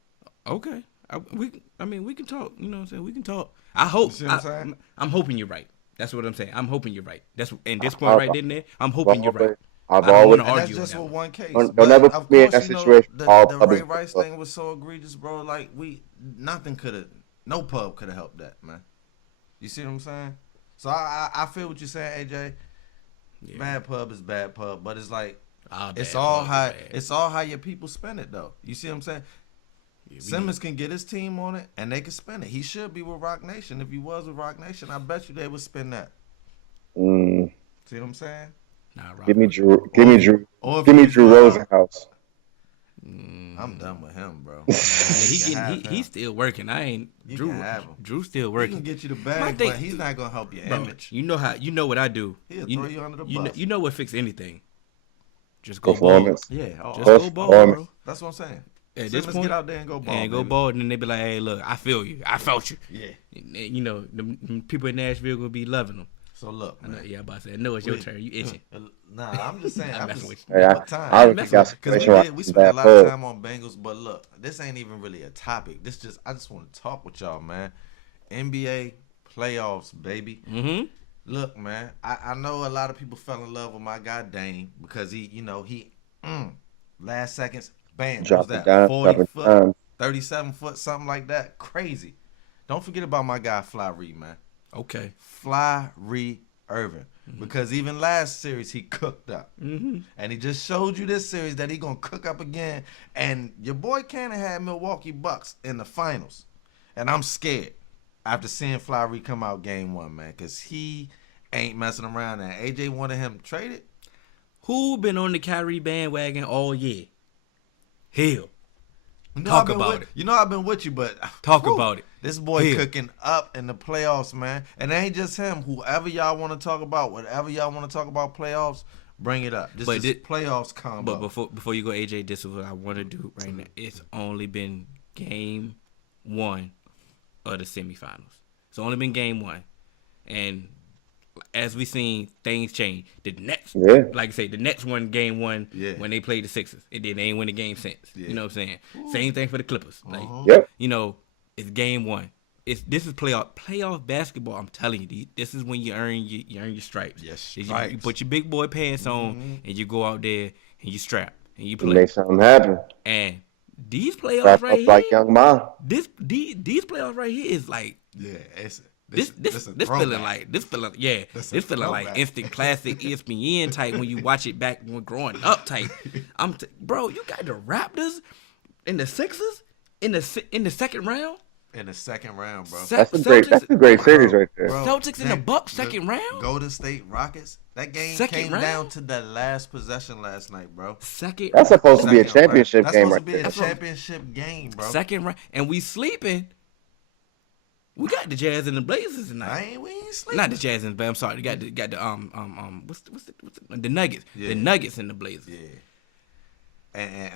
Okay. We can talk. You know what I'm saying? We can talk. I hope. You see what I'm saying? I'm hoping you're right. That's what I'm saying. I'm hoping you're right. That's in this point right there. I'm hoping you're right. I've I don't always. want to argue. That's just with one case. Don't ever put me in that situation. The Ray Rice thing was so egregious, bro. Like no pub could have helped that, man. You see what I'm saying? So I feel what you're saying, AJ. Yeah. Bad pub is bad pub, but it's like it's all how your people spend it though. You see what I'm saying? Yeah, Simmons can get his team on it and they can spend it. He should be with Rock Nation. If he was with Rock Nation, I bet you they would spend that. See what I'm saying? Nah, give me Drew Rosenhaus. I'm done with him, bro. He's still working. Drew still working. He can get you the bag, but he's not gonna help your image. You know what I do. He'll throw you under the bus. You know what fix anything? Just go ball. Yeah, just go ball, bro. That's what I'm saying. At this point, get out there and go ball. And go ball, and then they be like, "Hey, look, I feel you. I felt you." Yeah. You know, the people in Nashville gonna be loving them. So look, man. I'm about to say, no, it's your turn. You itching? Nah, I'm just saying. I'm messing with you. We spent a lot of time on Bengals, but look, this ain't even really a topic. I just want to talk with y'all, man. NBA playoffs, baby. Mm-hmm. Look, man, I know a lot of people fell in love with my guy Dame because he last seconds, bam, drop was that down, 40 foot, 37 foot, something like that, crazy. Don't forget about my guy Fly Reed, man. Okay. Fly Reed Irvin. Because even last series he cooked up. Mm-hmm. And he just showed you this series that he gonna cook up again. And your boy Cannon had Milwaukee Bucks in the finals. And I'm scared after seeing Fly Reed come out game 1, man. Because he ain't messing around. And AJ wanted him traded. Who been on the Kyrie bandwagon all year? Hell. Talk about it. You know I've been with you, but talk about it. This boy cooking up in the playoffs, man. And it ain't just him. Whoever y'all want to talk about, whatever y'all want to talk about playoffs, bring it up. This playoffs combo. But before you go, AJ, this is what I want to do right now. It's only been game 1 of the semifinals. It's only been game 1. And as we seen, things change. The Nets, like I say, the Nets won game 1 when they played the Sixers. And then they ain't win the game since. Yeah. You know what I'm saying? Ooh. Same thing for the Clippers. Like, you know, it's game 1. This is playoff basketball. I'm telling you, this is when you earn your stripes. Yes, stripes. You put your big boy pants on and you go out there and you strap and you play. Make something happen. And these playoffs right here, like Young Ma. These playoffs right here is like This feeling like instant classic ESPN type when you watch it back when growing up type. Bro, you got the Raptors and the Sixers in the second round. In the second round, bro. That's a great series right there. Bro, Celtics and the Bucks second round. Golden State Rockets. That game came down to the last possession last night, bro. That's supposed to be a championship game right there. That's supposed to be a championship game, bro. Second round, and we sleeping. We got the Jazz and the Blazers tonight. We ain't sleeping. Not the Jazz and, but I'm sorry. We got the what's the Nuggets? Yeah. The Nuggets and the Blazers. Yeah. And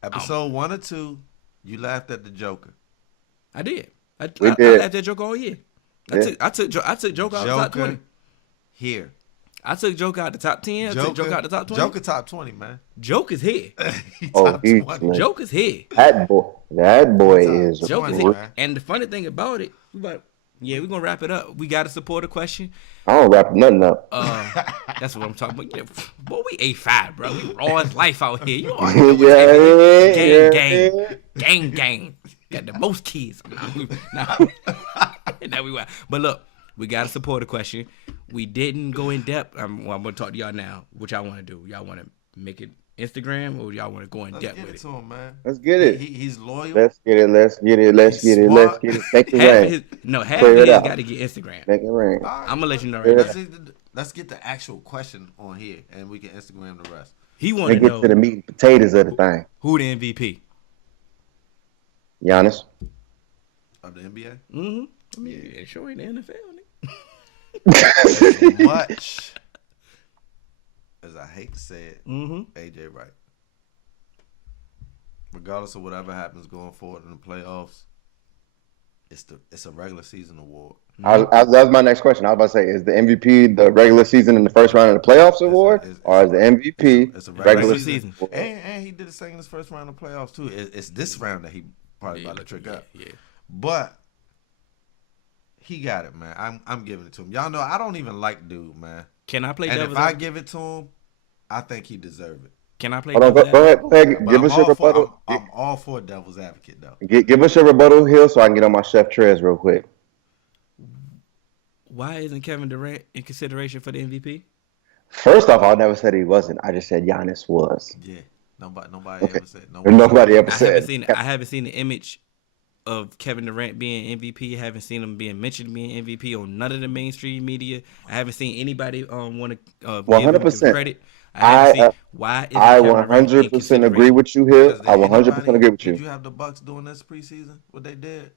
episode 1 or 2, you laughed at the Joker. I did. I laughed at that Joker all year. I took Joker out the top 20. Here. I took Joker out the top 10. I took Joker out the top 20. Joker top 20, man. Joker's here. Joker's here. That boy is Joker's here. And the funny thing about it, we're gonna wrap it up. We got a supporter question. I don't wrap nothing up. That's what I'm talking about. Yeah, boy, we A5, bro. We raw as life out here. You know gang. Got the most kids. Now we were. But look, we got a supporter question. We didn't go in depth. I'm going to talk to y'all now. What y'all want to do? Y'all want to make it Instagram, or y'all want to go in depth with it? To him, man. Let's get it. He's loyal. Let's get it. Make it rain. Half of his got to get Instagram. Make it rain. Right, I'm going to let you know right now. Let's get the actual question on here, and we can Instagram the rest. He want to know. Get to the meat and potatoes of the thing. Who the MVP? Giannis. Of the NBA? Mm-hmm. I mean, it sure ain't the NFL, nigga. As much as I hate to say it, AJ right. Regardless of whatever happens going forward in the playoffs, it's a regular season award. That was my next question. I was about to say, is the MVP the regular season in the first round of the playoffs award, or is the MVP it's a regular season? And he did the same in his first round of playoffs too. It's this round that he probably about to trick up. Yeah. But he got it, man. I'm giving it to him. Y'all know I don't even like dude, man. Can I play And devil's if I advocate? give it to him, I think he deserve it. Can I play Hold on, devil's go advocate? ahead. Give us your rebuttal. I'm all for devil's advocate though. Give us your rebuttal, Hill, so I can get on my Chef Trez real quick. Why isn't Kevin Durant in consideration for the MVP? First off, I never said he wasn't. I just said Giannis was. Yeah. Nobody Okay. ever said. Nobody ever said. I haven't seen the image of Kevin Durant being MVP. I haven't seen him being mentioned being MVP on none of the mainstream media. I haven't seen anybody want to give him credit. I haven't seen why. I 100% agree with you, Hill. I 100% agree with you. Did you have the Bucks doing this preseason? What they did?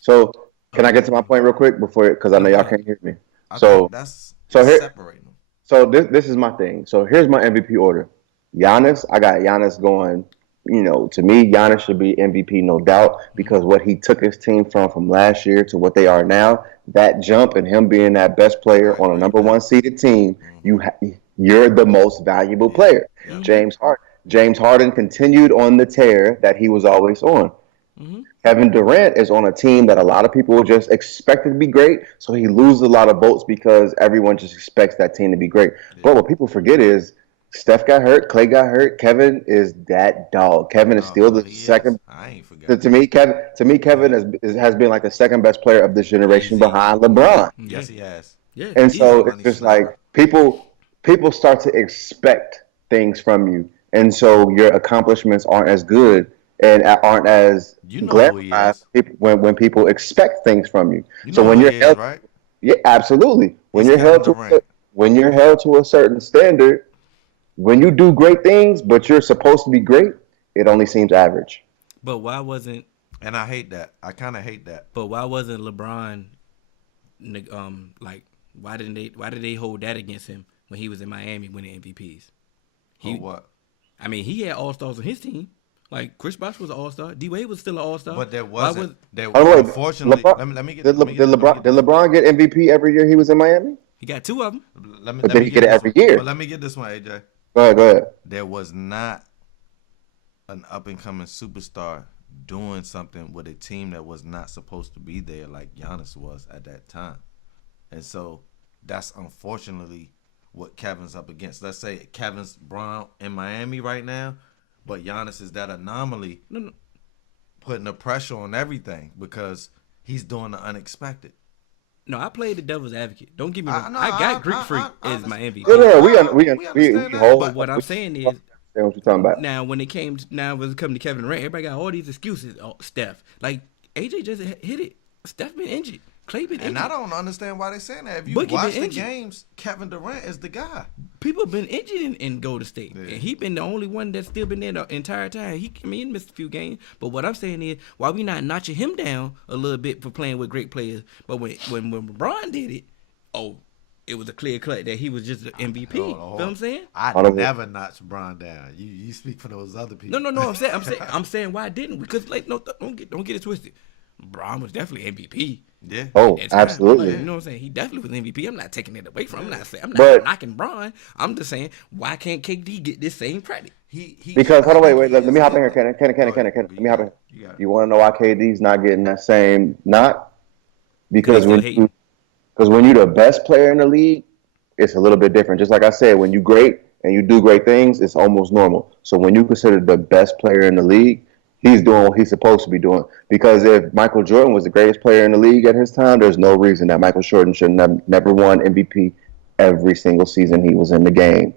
So can I get to my point real quick because I know y'all can't hear me. That's separating them. So this is my thing. So here's my MVP order. Giannis, I got Giannis going. To me, Giannis should be MVP, no doubt, because what he took his team from last year to what they are now, that jump and him being that best player on a number one seeded team, you're the most valuable player. Yeah. James Harden continued on the tear that he was always on. Mm-hmm. Kevin Durant is on a team that a lot of people just expected to be great, so he loses a lot of votes because everyone just expects that team to be great. Yeah. But what people forget is Steph got hurt, Clay got hurt. Kevin is that dog. Kevin is still the second. I ain't forgot. To me, Kevin has been like the second best player of this generation behind LeBron. Yes, he has. Yeah, and so it's just like people start to expect things from you, and so your accomplishments aren't as good and aren't as glamorized when people expect things from you. So when you're held, right? Yeah, absolutely. When you're held to a certain standard. When you do great things, but you're supposed to be great, it only seems average. But why wasn't? And I hate that. I kind of hate that. But why wasn't LeBron? Why did they hold that against him when he was in Miami winning MVPs? What? I mean, he had all-stars on his team. Like Chris Bosh was an all-star. D Wade was still an all-star. But there wasn't. Unfortunately, did LeBron get MVP every year he was in Miami? He got two of them. But did he get it every year? But let me get this one, AJ. Go ahead. There was not an up-and-coming superstar doing something with a team that was not supposed to be there like Giannis was at that time. And so that's unfortunately what Kevin's up against. Let's say Kevin's Brown in Miami right now, but Giannis is that anomaly putting the pressure on everything because he's doing the unexpected. No, I played the devil's advocate. Don't get me wrong. I got Greek Freak as my MVP. Yeah, we hold. But what I'm saying is, what you're talking about. Now, when it came to Kevin Durant, everybody got all these excuses. Oh, Steph, like AJ just hit it. Steph been injured. Clay been injured. And I don't understand why they're saying that. If you watch the games, Kevin Durant is the guy. People have been injured in Golden State. Yeah. And he been the only one that's still been there the entire time. He missed a few games. But what I'm saying is, why we not notching him down a little bit for playing with great players? But when LeBron did it, it was a clear cut that he was just an MVP. You know what I'm saying? I never notched Bron down. You speak for those other people. No. I'm saying why didn't we? Because don't get it twisted. Bron was definitely MVP. Yeah. Oh, absolutely. You know what I'm saying? He definitely was MVP. I'm not taking it away from him. I'm not knocking Bron. I'm just saying, why can't KD get this same credit? Because hold on, wait. Let me hop in here, Kenny. Let me hop in. You want to know why KD's not getting that same knock? Because when you're the best player in the league, it's a little bit different. Just like I said, when you're great and you do great things, it's almost normal. So when you consider the best player in the league, he's doing what he's supposed to be doing. Because if Michael Jordan was the greatest player in the league at his time, there's no reason that Michael Jordan should have never won MVP every single season he was in the game.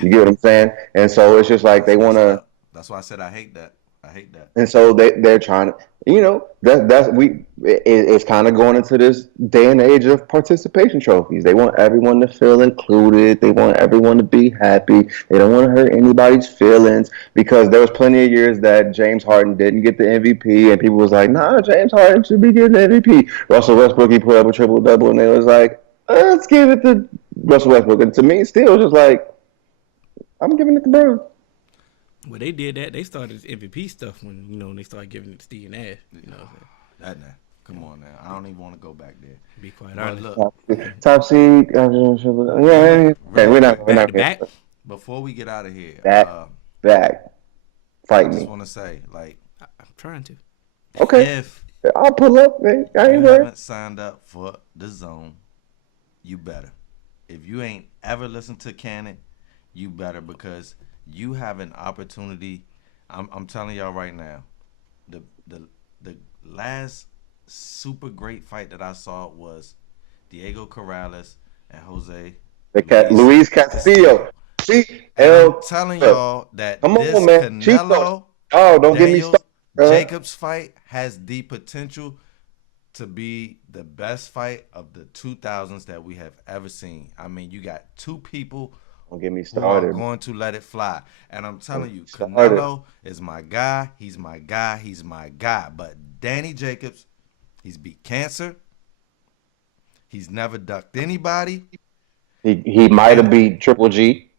You get what I'm saying? And so it's just like they want to. That's why I said I hate that. And so they're trying to, it's kind of going into this day and age of participation trophies. They want everyone to feel included. They want everyone to be happy. They don't want to hurt anybody's feelings because there was plenty of years that James Harden didn't get the MVP and people was like, nah, James Harden should be getting the MVP. Russell Westbrook, he put up a triple-double and they was like, let's give it to Russell Westbrook. And to me, still just like, I'm giving it to Brown. Well, they did that. They started this MVP stuff when they started giving it to Steve Nash. You know what I'm saying? Come on now. I don't even want to go back there. Be quite honest. Look, top seed. We're not back to back. Before we get out of here, back. Fight me. I just want to say, like, I'm trying to. Okay. If I'll pull up, man. I ain't haven't signed up for the Zone, you better. If you ain't ever listened to Cannon, you better, because you have an opportunity. I'm telling y'all right now, the last super great fight that I saw was Diego Corrales and Jose Luis Castillo. See, I'm telling y'all that this Canelo don't get me started. Jacobs fight has the potential to be the best fight of the 2000s that we have ever seen. I mean, you got two people don't get me started. who are going to let it fly. And I'm telling you, Canelo is my guy. He's my guy. He's my guy. But Danny Jacobs, he's beat cancer. He's never ducked anybody. He might have beat Triple G.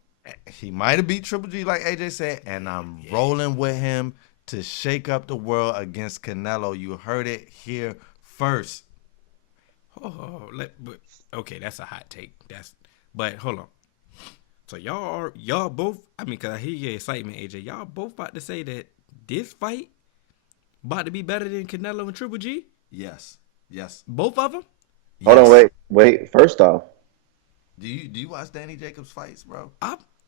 He might have beat Triple G, like AJ said, and I'm rolling with him to shake up the world against Canelo. You heard it here first. Okay, that's a hot take. But hold on. So y'all both, I mean, because I hear your excitement, AJ. Y'all both about to say that this fight about to be better than Canelo and Triple G? Yes. Both of them? Hold on, wait. First off, do you watch Danny Jacobs fights, bro?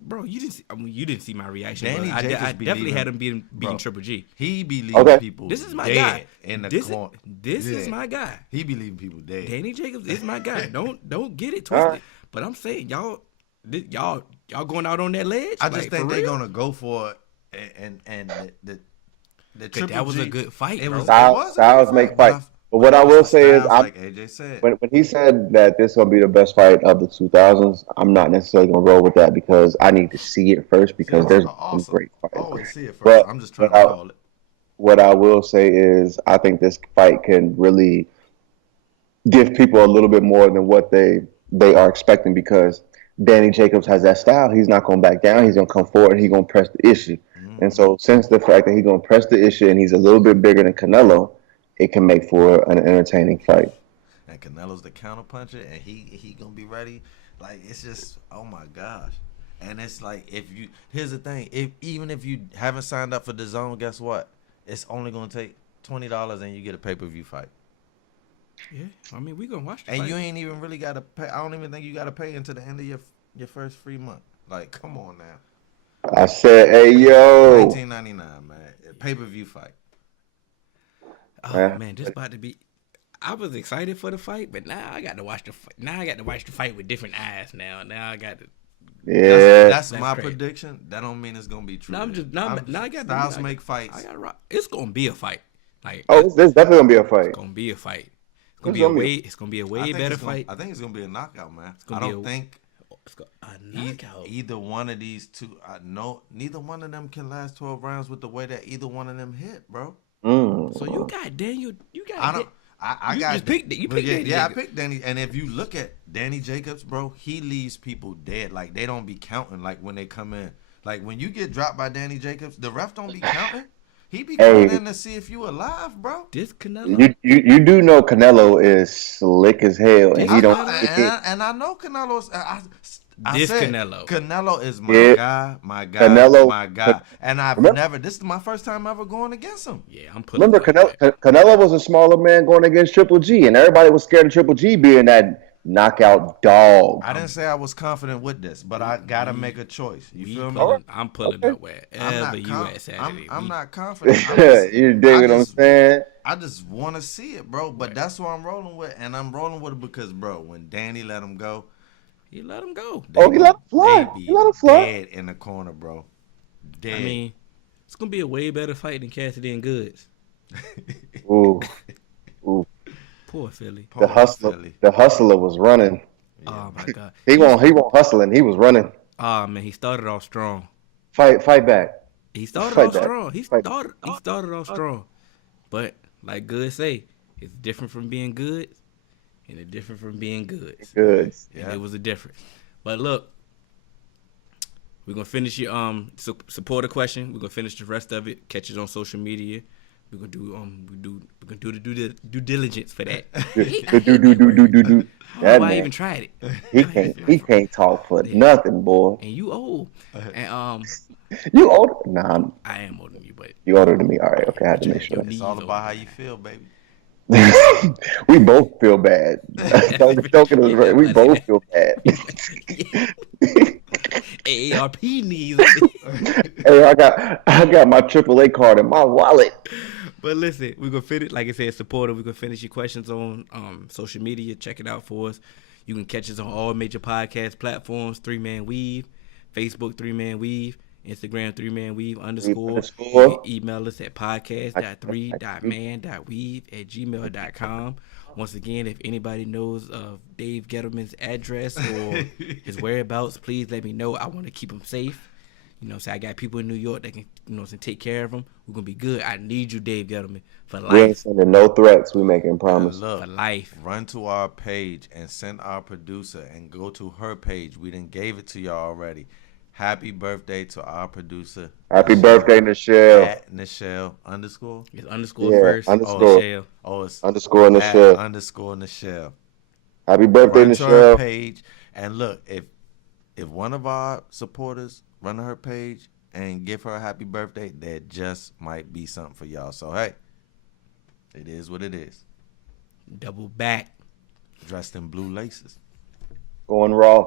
Bro, you didn't see. I mean, you didn't see my reaction. I definitely had him beating Triple G. He be leaving people. This is my dead guy. In the corner. This is my guy. He be leaving people dead. Danny Jacobs is my guy. Don't get it twisted. But I'm saying y'all going out on that ledge. I just think they're gonna go for it, and the Triple that was G, a good fight. Styles make fights. But what I will say is, like AJ said, when he said that this is gonna be the best fight of the 2000s, I'm not necessarily gonna roll with that because I need to see it first because there's some great fights. Always see it first. I'm just trying to call it. What I will say is, I think this fight can really give people a little bit more than what they are expecting because Danny Jacobs has that style. He's not gonna back down. He's gonna come forward. He's gonna press the issue. Mm-hmm. And so, since the fact that he's gonna press the issue and he's a little bit bigger than Canelo, it can make for an entertaining fight. And Canelo's the counterpuncher, and he gonna be ready. Like, it's just, oh my gosh. And it's like, here's the thing, even if you haven't signed up for the Zone, guess what? It's only gonna take $20 and you get a pay-per-view fight. Yeah, I mean, we gonna watch the and fight. You ain't even really gotta pay. I don't even think you gotta pay until the end of your first free month. Like, come on now. I said, hey yo, $19.99, man, pay-per-view fight. Oh man, this about to be. I was excited for the fight, but now I got to watch the fight. Now I got to watch the fight with different eyes. Now I got to. Yeah, that's my prediction. That don't mean it's gonna be true. No, I'm just now. I got Styles make fights. I got to rock. It's gonna be a fight. Like, there's definitely gonna be a fight. It's gonna be a fight. It's gonna be a way better fight. I think it's gonna be a knockout, man. I don't think. A knockout. Either one of these two, neither one of them can last 12 rounds with the way that either one of them hit, bro. So you got Daniel. You got. I picked Danny. I picked Danny. And if you look at Danny Jacobs, bro, he leaves people dead. Like, they don't be counting. Like, when they come in, like when you get dropped by Danny Jacobs, the ref don't be counting. He be coming in to see if you alive, bro. This Canelo. You do know Canelo is slick as hell, and he don't. And I know Canelo's. Canelo is my guy, my guy. And this is my first time ever going against him. Yeah, I'm putting. Remember, Canelo was a smaller man going against Triple G, and everybody was scared of Triple G being that knockout dog. I didn't say I was confident with this, but I gotta make a choice. You feel me? I'm pulling up wherever you at Saturday. I'm not confident. You dig what I'm saying? I just want to see it, bro. But that's what I'm rolling with, and I'm rolling with it because, bro, when Danny let him go. He let him go. He let him fly. He let him fly. Dead in the corner, bro. Dead. I mean, it's gonna be a way better fight than Cassidy and Goods. Ooh. Poor Philly. The hustler was running. Yeah. Oh my God. He won't hustling. He was running. Oh man, he started off strong. Fight back. He started off strong. He started off strong. But like Good say, it's different from being good. And it's different from being good. Good. And it was a difference. But look, We're gonna finish your supporter question. We're gonna finish the rest of it. Catch it on social media. We're gonna do the due diligence for that. Do. That I even tried it. He can't talk for nothing, boy. And you old. And you older? Nah, I am older than you, but you older than me. All right, okay. I had to make sure. It's all about how you feel, baby. We both feel bad. Don't get us right. We both feel bad. AARP needs. Hey, I got my AAA card in my wallet. But listen, we're gonna finish. Like I said, supporter. We're gonna finish your questions on social media. Check it out for us. You can catch us on all major podcast platforms. 3Man Weave, Facebook 3Man Weave, Instagram 3Man Weave _ You can email us at podcast.3.man.weave@gmail.com. Once again, if anybody knows of Dave Gettleman's address or his whereabouts, please let me know. I want to keep him safe. So I got people in New York that can, take care of him. We're going to be good. I need you, Dave Gettleman, for life. We ain't sending no threats. We making promises. Look, for life. Run to our page and send our producer and go to her page. We done gave it to y'all already. Happy birthday to our producer. Happy birthday, Nichelle. At Nichelle _ It's underscore first. Underscore. It's underscore Nichelle. _ Nichelle. Happy birthday, Run to her Nichelle. page. And look, if one of our supporters run to her page and give her a happy birthday, that just might be something for y'all. So, hey, it is what it is. Double back. Dressed in blue laces. Going raw.